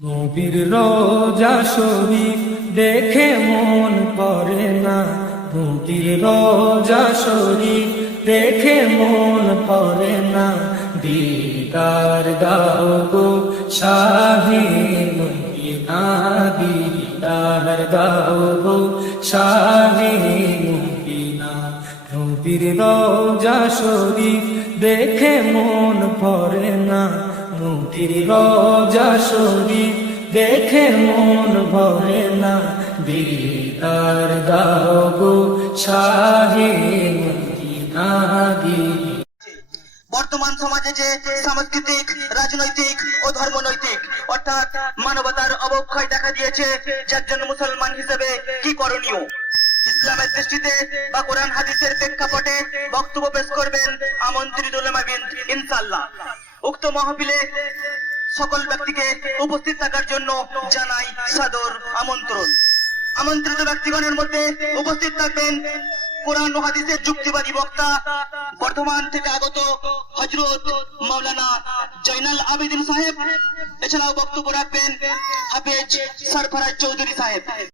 নবীর রোজা শরীফ দেখে মন করে না, নবীর রোজা শরীফ দেখে মন করে না। দিদার দাও গো শাহে মদিনা, দিদার দাও গো শাহে মদিনা। নবীর রোজা শরীফ দেখে মন ভরে না, নবীর রোজা শরীফ দেখে মন ভরে না। দিদার দাও গো শাহে মদিনা। বর্তমান সমাজে যে সাংস্কৃতিক, রাজনৈতিক ও ধর্মনৈতিক অর্থাৎ মানবতার অবক্ষয় দেখা দিয়েছে, একজন মুসলমান হিসেবে কি করণীয়? ইসলামের দৃষ্টিতে বা কোরআন হাদিসের প্রেক্ষাপটে বক্তব্য পেশ করবেন আমন্ত্রিত উলামাবিন ইনশাআল্লাহ। উক্ত মাহফিলে সকল ব্যক্তিকে উপস্থিত থাকার জন্য জানাই সাদর আমন্ত্রণ। আমন্ত্রিত ব্যক্তিগণের মধ্যে উপস্থিত থাকবেন কোরআন ও হাদিসের যুক্তিবাদী বক্তা, বর্ধমান থেকে আগত হযরত মাওলানা জয়নাল আবেদিন সাহেব। এছাড়াও বক্তব্য রাখবেন হাফেজ সরফরাজ চৌধুরী সাহেব।